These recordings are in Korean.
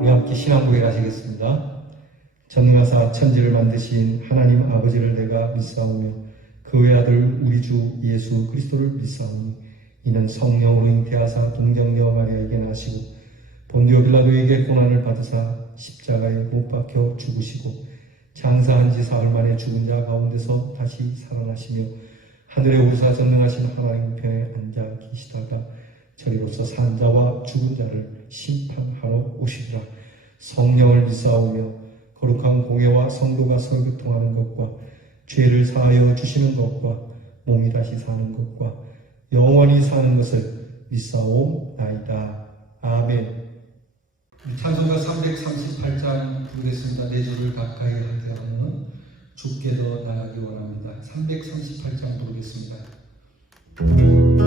우리 함께 신앙 고백 하시겠습니다. 전능하사 천지를 만드신 하나님 아버지를 내가 믿사오며 그 외아들 우리 주 예수 그리스도를 믿사오니 이는 성령으로 잉태하사 동정녀 마리아에게 나시고 본디오 빌라도에게 고난을 받으사 십자가에 못 박혀 죽으시고 장사한 지 사흘 만에 죽은 자 가운데서 다시 살아나시며 하늘에 오르사 전능하신 하나님 편에 앉아 계시다가 저리로서 산 자와 죽은 자를 심판하러 오시리라. 성령을 믿사오며 거룩한 공예와 성도가 설교통하는 것과 죄를 사하여 주시는 것과 몸이 다시 사는 것과 영원히 사는 것을 믿사오나이다. 아멘. 찬송가 338장 부르겠습니다. 내 주를 가까이 하게 하는 주께 더 나아가기 원합니다. 338장 부르겠습니다. 십자가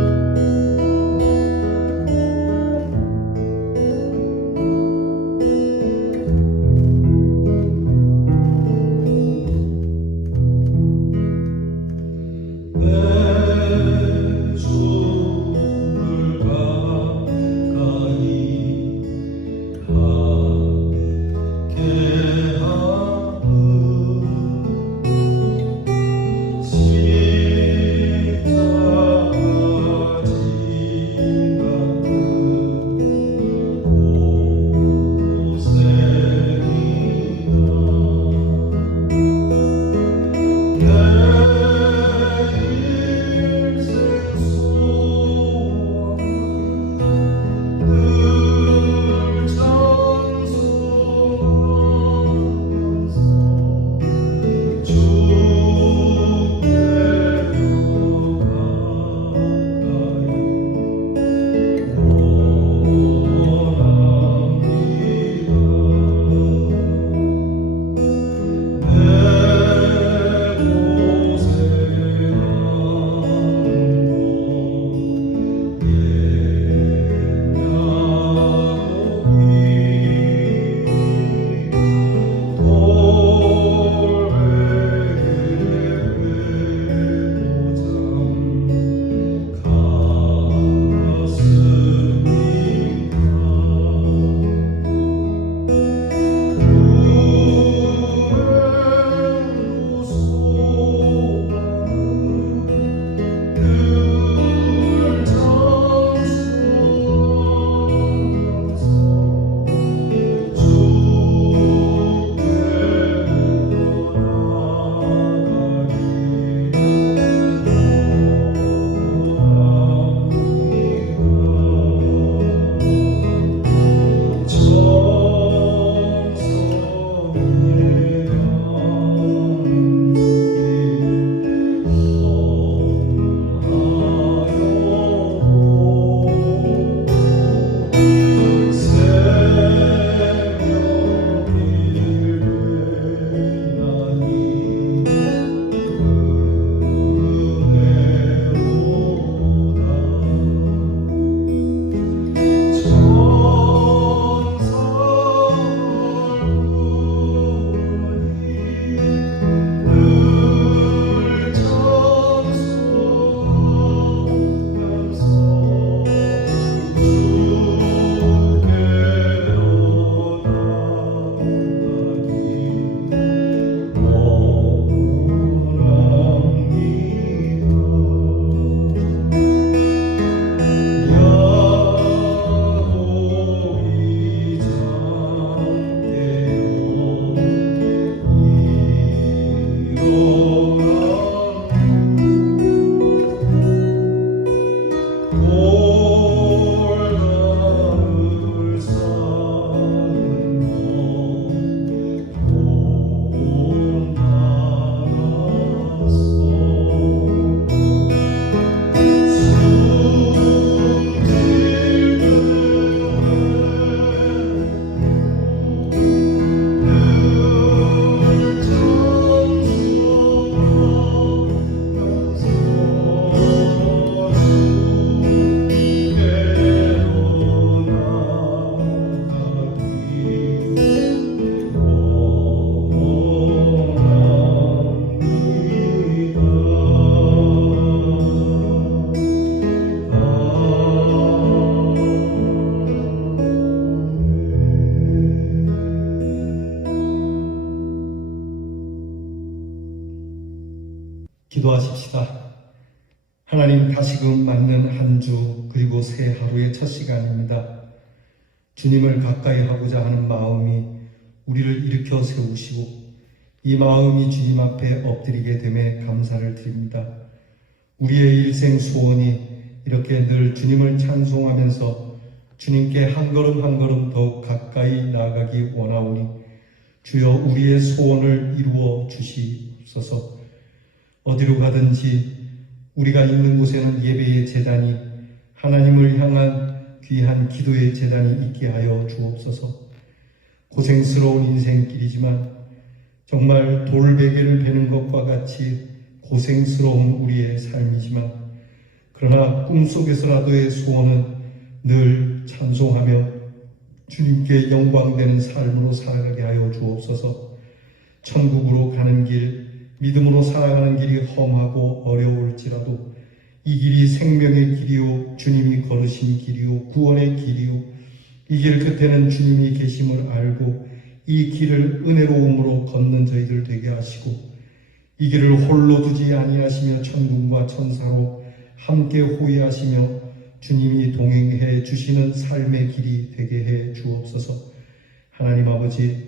하나님, 다시금 맞는 한 주 그리고 새 하루의 첫 시간입니다. 주님을 가까이 하고자 하는 마음이 우리를 일으켜 세우시고 이 마음이 주님 앞에 엎드리게 됨에 감사를 드립니다. 우리의 일생 소원이 이렇게 늘 주님을 찬송하면서 주님께 한 걸음 한 걸음 더욱 가까이 나아가기 원하오니 주여 우리의 소원을 이루어 주시옵소서. 어디로 가든지 우리가 있는 곳에는 예배의 제단이, 하나님을 향한 귀한 기도의 제단이 있게 하여 주옵소서. 고생스러운 인생길이지만 정말 돌베개를 베는 것과 같이 고생스러운 우리의 삶이지만 그러나 꿈속에서라도의 소원은 늘 찬송하며 주님께 영광되는 삶으로 살아가게 하여 주옵소서. 천국으로 가는 길, 믿음으로 살아가는 길이 험하고 어려울지라도 이 길이 생명의 길이요 주님이 걸으신 길이요 구원의 길이요 이 길 끝에는 주님이 계심을 알고 이 길을 은혜로움으로 걷는 저희들 되게 하시고 이 길을 홀로 두지 아니하시며 천군과 천사로 함께 호위하시며 주님이 동행해 주시는 삶의 길이 되게 해 주옵소서. 하나님 아버지,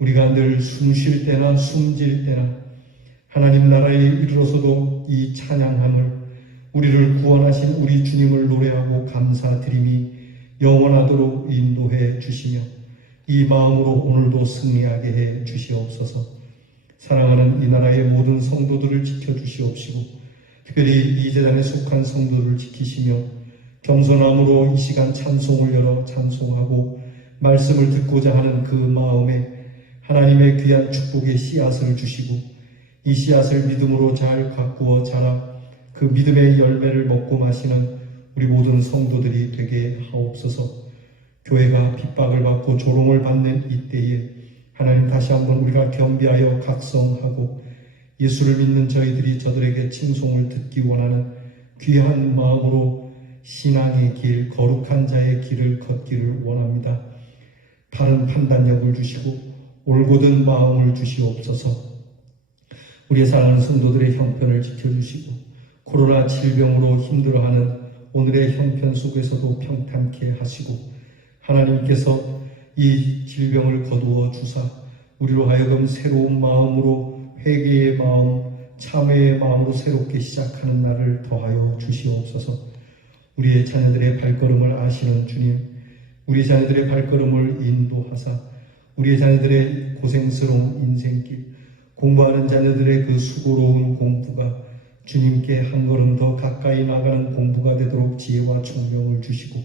우리가 늘 숨쉴 때나 숨질 때나 하나님 나라에 이르러서도 이 찬양함을 우리를 구원하신 우리 주님을 노래하고 감사드림이 영원하도록 인도해 주시며 이 마음으로 오늘도 승리하게 해 주시옵소서. 사랑하는 이 나라의 모든 성도들을 지켜주시옵시고 특별히 이 재단에 속한 성도들을 지키시며 겸손함으로 이 시간 찬송을 열어 찬송하고 말씀을 듣고자 하는 그 마음에 하나님의 귀한 축복의 씨앗을 주시고 이 씨앗을 믿음으로 잘 가꾸어 자라 그 믿음의 열매를 먹고 마시는 우리 모든 성도들이 되게 하옵소서. 교회가 핍박을 받고 조롱을 받는 이때에 하나님 다시 한번 우리가 겸비하여 각성하고 예수를 믿는 저희들이 저들에게 칭송을 듣기 원하는 귀한 마음으로 신앙의 길, 거룩한 자의 길을 걷기를 원합니다. 바른 판단력을 주시고 올곧은 마음을 주시옵소서. 우리의 사랑하는 성도들의 형편을 지켜주시고 코로나 질병으로 힘들어하는 오늘의 형편 속에서도 평탄케 하시고 하나님께서 이 질병을 거두어 주사 우리로 하여금 새로운 마음으로 회개의 마음, 참회의 마음으로 새롭게 시작하는 날을 더하여 주시옵소서. 우리의 자녀들의 발걸음을 아시는 주님, 우리 자녀들의 발걸음을 인도하사 우리의 자녀들의 고생스러운 인생길, 공부하는 자녀들의 그 수고로운 공부가 주님께 한 걸음 더 가까이 나가는 공부가 되도록 지혜와 총명을 주시고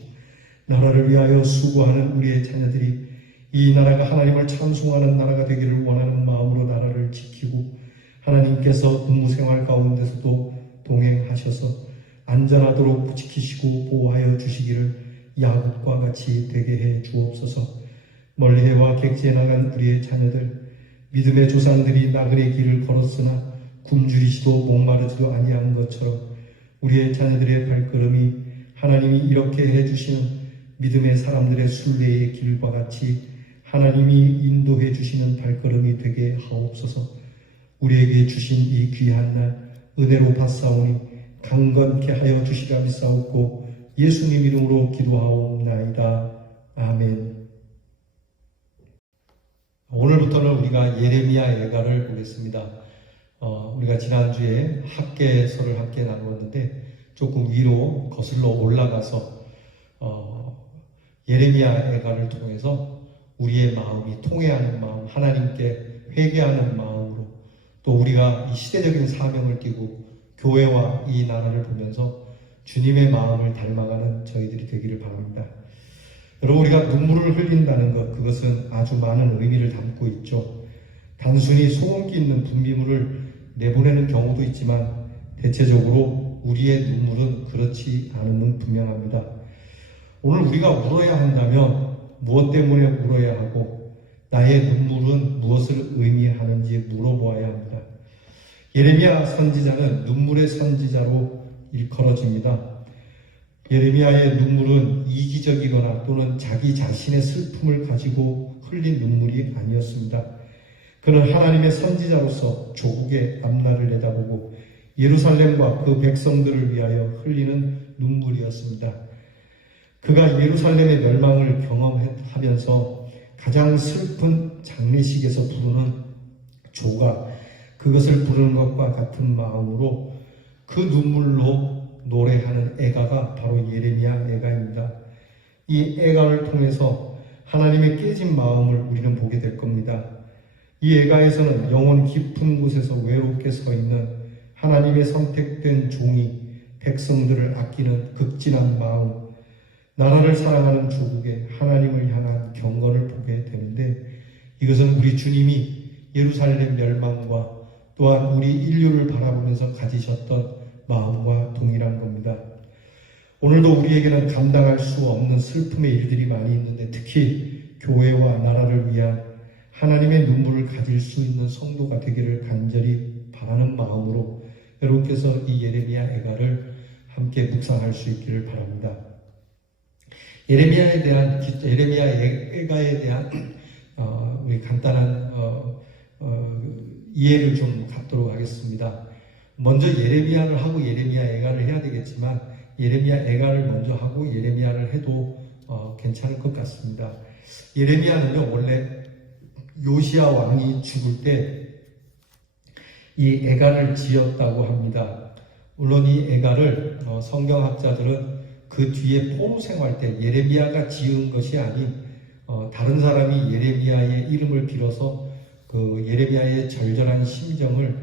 나라를 위하여 수고하는 우리의 자녀들이 이 나라가 하나님을 찬송하는 나라가 되기를 원하는 마음으로 나라를 지키고 하나님께서 근무생활 가운데서도 동행하셔서 안전하도록 지키시고 보호하여 주시기를 야곱과 같이 되게 해 주옵소서. 멀리해와 객지에 나간 우리의 자녀들, 믿음의 조상들이 나그네 길을 걸었으나 굶주리지도 목마르지도 아니한 것처럼 우리의 자녀들의 발걸음이 하나님이 이렇게 해주시는 믿음의 사람들의 순례의 길과 같이 하나님이 인도해 주시는 발걸음이 되게 하옵소서. 우리에게 주신 이 귀한 날 은혜로 받사오니 강건케 하여 주시라 믿사옵고 예수님 이름으로 기도하옵나이다. 아멘. 오늘부터는 우리가 예레미야 예가를 보겠습니다. 우리가 지난주에 학개서를 함께 나누었는데 조금 위로 거슬러 올라가서 예레미야 예가를 통해서 우리의 마음이 통회하는 마음, 하나님께 회개하는 마음으로 또 우리가 이 시대적인 사명을 띠고 교회와 이 나라를 보면서 주님의 마음을 닮아가는 저희들이 되기를 바랍니다. 여러분, 우리가 눈물을 흘린다는 것, 그것은 아주 많은 의미를 담고 있죠. 단순히 소금기 있는 분비물을 내보내는 경우도 있지만 대체적으로 우리의 눈물은 그렇지 않음은 분명합니다. 오늘 우리가 울어야 한다면 무엇 때문에 울어야 하고 나의 눈물은 무엇을 의미하는지 물어보아야 합니다. 예레미야 선지자는 눈물의 선지자로 일컬어집니다. 예레미야의 눈물은 이기적이거나 또는 자기 자신의 슬픔을 가지고 흘린 눈물이 아니었습니다. 그는 하나님의 선지자로서 조국의 앞날을 내다보고 예루살렘과 그 백성들을 위하여 흘리는 눈물이었습니다. 그가 예루살렘의 멸망을 경험하면서 가장 슬픈 장례식에서 부르는 조가 그것을 부르는 것과 같은 마음으로 그 눈물로 노래하는 애가가 바로 예레미야 애가입니다. 이 애가를 통해서 하나님의 깨진 마음을 우리는 보게 될 겁니다. 이 애가에서는 영혼 깊은 곳에서 외롭게 서 있는 하나님의 선택된 종이 백성들을 아끼는 극진한 마음, 나라를 사랑하는 조국의 하나님을 향한 경건을 보게 되는데, 이것은 우리 주님이 예루살렘 멸망과 또한 우리 인류를 바라보면서 가지셨던 마음과 동일한 겁니다. 오늘도 우리에게는 감당할 수 없는 슬픔의 일들이 많이 있는데, 특히 교회와 나라를 위한 하나님의 눈물을 가질 수 있는 성도가 되기를 간절히 바라는 마음으로 여러분께서 이 예레미야 애가를 함께 묵상할 수 있기를 바랍니다. 예레미야 애가에 대한 우리 간단한 이해를 좀 갖도록 하겠습니다. 먼저 예레미야를 하고 예레미야 애가를 해야 되겠지만, 예레미야 애가를 먼저 하고 예레미야를 해도 괜찮을 것 같습니다. 예레미야는요, 원래 요시야 왕이 죽을 때 이 애가를 지었다고 합니다. 물론 이 애가를 성경학자들은 그 뒤에 포로 생활 때 예레미야가 지은 것이 아닌 다른 사람이 예레미야의 이름을 빌어서 그 예레미야의 절절한 심정을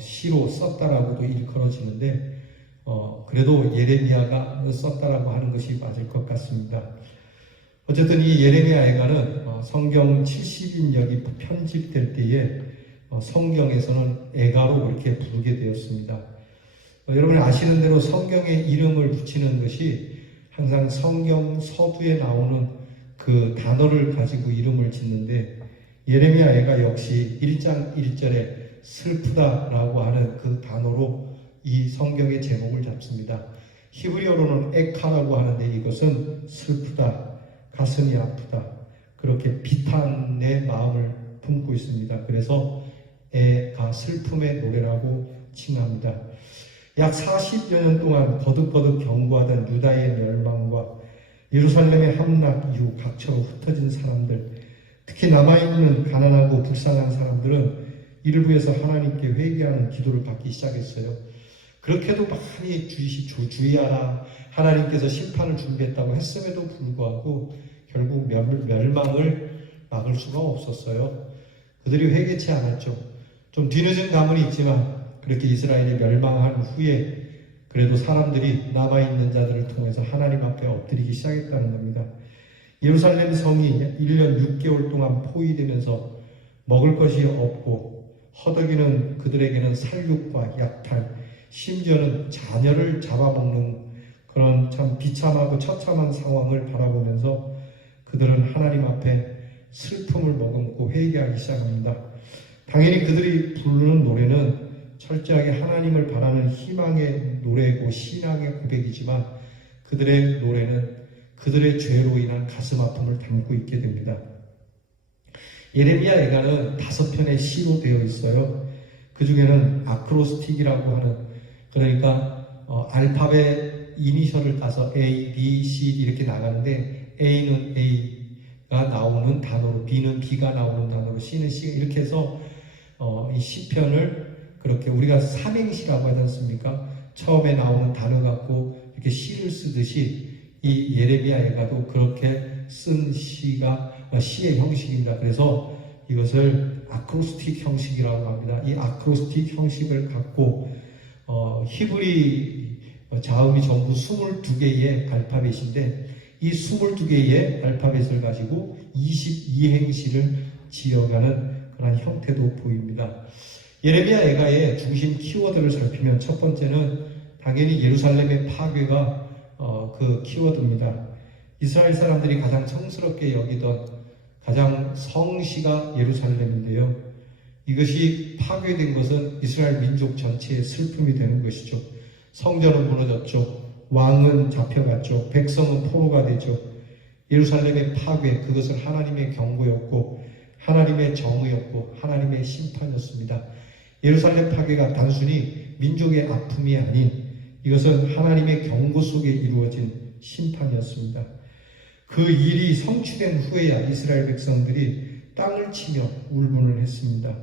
시로 썼다라고도 일컬어지는데, 그래도 예레미야가 썼다라고 하는 것이 맞을 것 같습니다. 어쨌든 이 예레미야 애가는 성경 70인역이 편집될 때에 성경에서는 애가로 이렇게 부르게 되었습니다. 여러분이 아시는 대로 성경에 이름을 붙이는 것이 항상 성경 서두에 나오는 그 단어를 가지고 이름을 짓는데, 예레미야 애가 역시 1장 1절에 슬프다라고 하는 그 단어로 이 성경의 제목을 잡습니다. 히브리어로는 에카라고 하는데, 이것은 슬프다, 가슴이 아프다, 그렇게 비탄의 마음을 품고 있습니다. 그래서 애가 슬픔의 노래라고 칭합니다. 약 40여 년 동안 거듭거듭 경고하던 유다의 멸망과 예루살렘의 함락 이후 각처로 흩어진 사람들, 특히 남아있는 가난하고 불쌍한 사람들은 일부에서 하나님께 회개하는 기도를 받기 시작했어요. 그렇게도 많이 주의하라, 하나님께서 심판을 준비했다고 했음에도 불구하고 결국 멸망을 막을 수가 없었어요. 그들이 회개치 않았죠. 좀 뒤늦은 감은 있지만 그렇게 이스라엘이 멸망한 후에 그래도 사람들이 남아있는 자들을 통해서 하나님 앞에 엎드리기 시작했다는 겁니다. 예루살렘 성이 1년 6개월 동안 포위되면서 먹을 것이 없고 허덕이는 그들에게는 살육과 약탈, 심지어는 자녀를 잡아먹는 그런 참 비참하고 처참한 상황을 바라보면서 그들은 하나님 앞에 슬픔을 머금고 회개하기 시작합니다. 당연히 그들이 부르는 노래는 철저하게 하나님을 바라는 희망의 노래고 신앙의 고백이지만, 그들의 노래는 그들의 죄로 인한 가슴 아픔을 담고 있게 됩니다. 예레미야 애가는 5편의 시로 되어 있어요. 그 중에는 아크로스틱이라고 하는, 그러니까 알파벳 이니셜을 따서 A, B, C 이렇게 나가는데, A는 A가 나오는 단어로, B는 B가 나오는 단어로, C는 C, 이렇게 해서 이 시편을 그렇게 우리가 삼행시라고 하지 않습니까? 처음에 나오는 단어 갖고 이렇게 시를 쓰듯이 이 예레미야 애가도 그렇게 쓴 시가 시의 형식입니다. 그래서 이것을 아크로스틱 형식이라고 합니다. 이 아크로스틱 형식을 갖고 히브리 자음이 전부 22개의 알파벳인데, 이 22개의 알파벳을 가지고 22행시를 지어가는 그런 형태도 보입니다. 예레미야 애가의 중심 키워드를 살피면 첫 번째는 당연히 예루살렘의 파괴가 그 키워드입니다. 이스라엘 사람들이 가장 성스럽게 여기던 가장 성시가 예루살렘인데요. 이것이 파괴된 것은 이스라엘 민족 전체의 슬픔이 되는 것이죠. 성전은 무너졌죠. 왕은 잡혀갔죠. 백성은 포로가 되죠. 예루살렘의 파괴, 그것은 하나님의 경고였고 하나님의 정의였고 하나님의 심판이었습니다. 예루살렘 파괴가 단순히 민족의 아픔이 아닌 이것은 하나님의 경고 속에 이루어진 심판이었습니다. 그 일이 성취된 후에야 이스라엘 백성들이 땅을 치며 울분을 했습니다.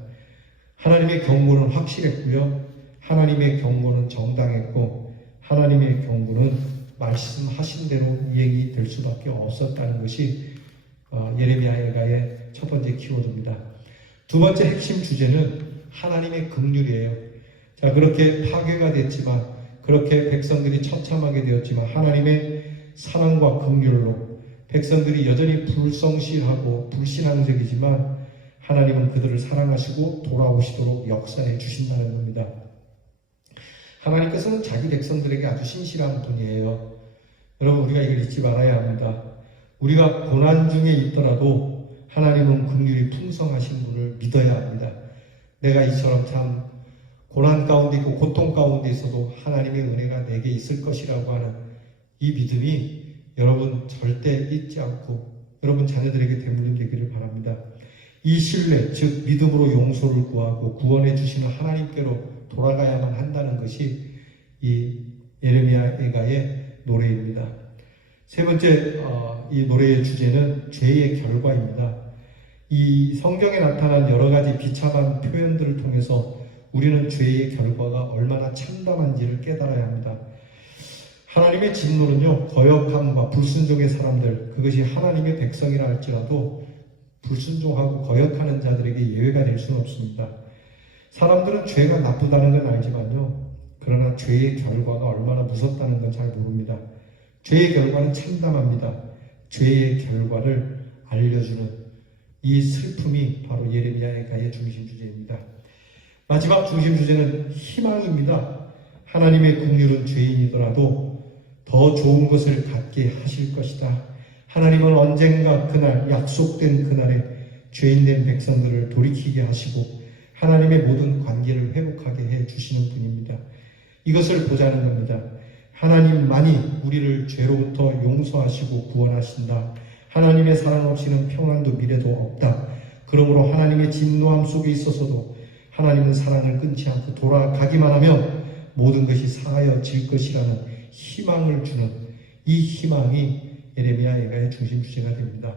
하나님의 경고는 확실했고요. 하나님의 경고는 정당했고 하나님의 경고는 말씀하신 대로 이행이 될 수밖에 없었다는 것이 예레미야 애가의 첫 번째 키워드입니다. 두 번째 핵심 주제는 하나님의 긍휼이에요. 자, 그렇게 파괴가 됐지만, 그렇게 백성들이 처참하게 되었지만 하나님의 사랑과 긍휼로 백성들이 여전히 불성실하고 불신앙적이지만 하나님은 그들을 사랑하시고 돌아오시도록 역사해 주신다는 겁니다. 하나님께서는 자기 백성들에게 아주 신실한 분이에요. 여러분, 우리가 이걸 잊지 말아야 합니다. 우리가 고난 중에 있더라도 하나님은 긍휼이 풍성하신 분을 믿어야 합니다. 내가 이처럼 참 고난 가운데 있고 고통 가운데 있어도 하나님의 은혜가 내게 있을 것이라고 하는 이 믿음이 여러분 절대 잊지 않고 여러분 자녀들에게 대물림 되기를 바랍니다. 이 신뢰, 즉 믿음으로 용서를 구하고 구원해 주시는 하나님께로 돌아가야만 한다는 것이 이 예레미야 애가의 노래입니다. 세 번째 이 노래의 주제는 죄의 결과입니다. 이 성경에 나타난 여러 가지 비참한 표현들을 통해서 우리는 죄의 결과가 얼마나 참담한지를 깨달아야 합니다. 하나님의 진노는요, 거역함과 불순종의 사람들, 그것이 하나님의 백성이라 할지라도 불순종하고 거역하는 자들에게 예외가 될 수는 없습니다. 사람들은 죄가 나쁘다는 건 알지만요, 그러나 죄의 결과가 얼마나 무섭다는 건 잘 모릅니다. 죄의 결과는 참담합니다. 죄의 결과를 알려주는 이 슬픔이 바로 예레미야 애가의 중심 주제입니다. 마지막 중심 주제는 희망입니다. 하나님의 긍휼은 죄인이더라도 더 좋은 것을 갖게 하실 것이다. 하나님은 언젠가 그날, 약속된 그날에 죄인된 백성들을 돌이키게 하시고 하나님의 모든 관계를 회복하게 해 주시는 분입니다. 이것을 보자는 겁니다. 하나님만이 우리를 죄로부터 용서하시고 구원하신다. 하나님의 사랑 없이는 평안도 미래도 없다. 그러므로 하나님의 진노함 속에 있어서도 하나님은 사랑을 끊지 않고 돌아가기만 하면 모든 것이 사하여질 것이라는 희망을 주는 이 희망이 예레미야 애가의 중심 주제가 됩니다.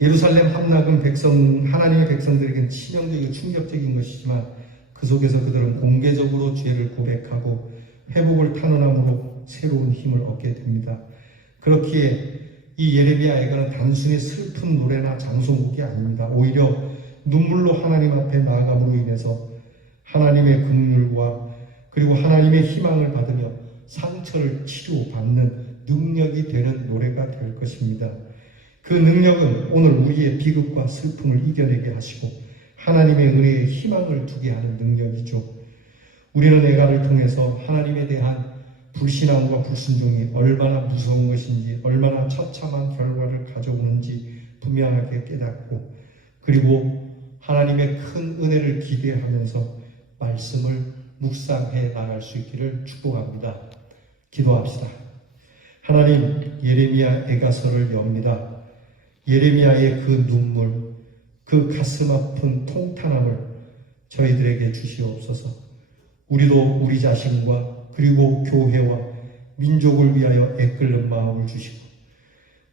예루살렘 함락은 하나님의 백성들에게는 치명적이고 충격적인 것이지만 그 속에서 그들은 공개적으로 죄를 고백하고 회복을 탄원함으로 새로운 힘을 얻게 됩니다. 그렇기에 이 예레미야 애가는 단순히 슬픈 노래나 장송곡이 아닙니다. 오히려 눈물로 하나님 앞에 나아감으로 인해서 하나님의 긍휼과 그리고 하나님의 희망을 받으며 상처를 치료받는 능력이 되는 노래가 될 것입니다. 그 능력은 오늘 우리의 비극과 슬픔을 이겨내게 하시고 하나님의 은혜에 희망을 두게 하는 능력이죠. 우리는 애가를 통해서 하나님에 대한 불신앙과 불순종이 얼마나 무서운 것인지, 얼마나 처참한 결과를 가져오는지 분명하게 깨닫고, 그리고 하나님의 큰 은혜를 기대하면서 말씀을 묵상해 나갈 수 있기를 축복합니다. 기도합시다. 하나님, 예레미야 애가서를 엽니다. 예레미야의 그 눈물, 그 가슴 아픈 통탄함을 저희들에게 주시옵소서. 우리도 우리 자신과 그리고 교회와 민족을 위하여 애끓는 마음을 주시고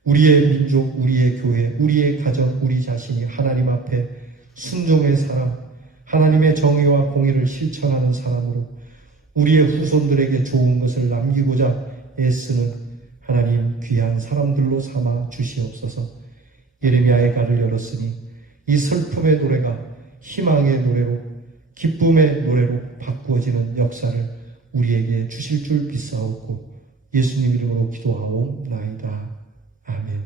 우리의 민족, 우리의 교회, 우리의 가정, 우리 자신이 하나님 앞에 순종의 사람, 하나님의 정의와 공의를 실천하는 사람으로 우리의 후손들에게 좋은 것을 남기고자 애쓰는 하나님 귀한 사람들로 삼아 주시옵소서. 예레미야의 가를 열었으니 이 슬픔의 노래가 희망의 노래로, 기쁨의 노래로 바꾸어지는 역사를 우리에게 주실 줄 믿사옵고 예수님 이름으로 기도하옵나이다. 아멘.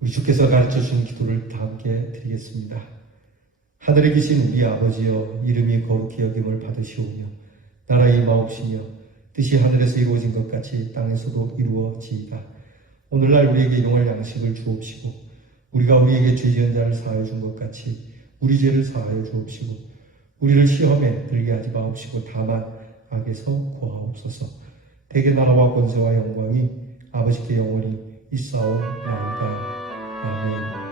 우리 주께서 가르쳐주신 기도를 다 함께 드리겠습니다. 하늘에 계신 우리 아버지여, 이름이 거룩히 여김을 받으시오며 나라의 임하옵시며 뜻이 하늘에서 이루어진 것 같이 땅에서도 이루어지이다. 오늘날 우리에게 용할 양식을 주옵시고 우리가 우리에게 죄 지은 자를 사하여 준 것 같이 우리 죄를 사하여 주옵시고 우리를 시험에 들게 하지 마옵시고 다만 악에서 구하옵소서. 대개 나라와 권세와 영광이 아버지께 영원히 있사옵나이다. 아멘.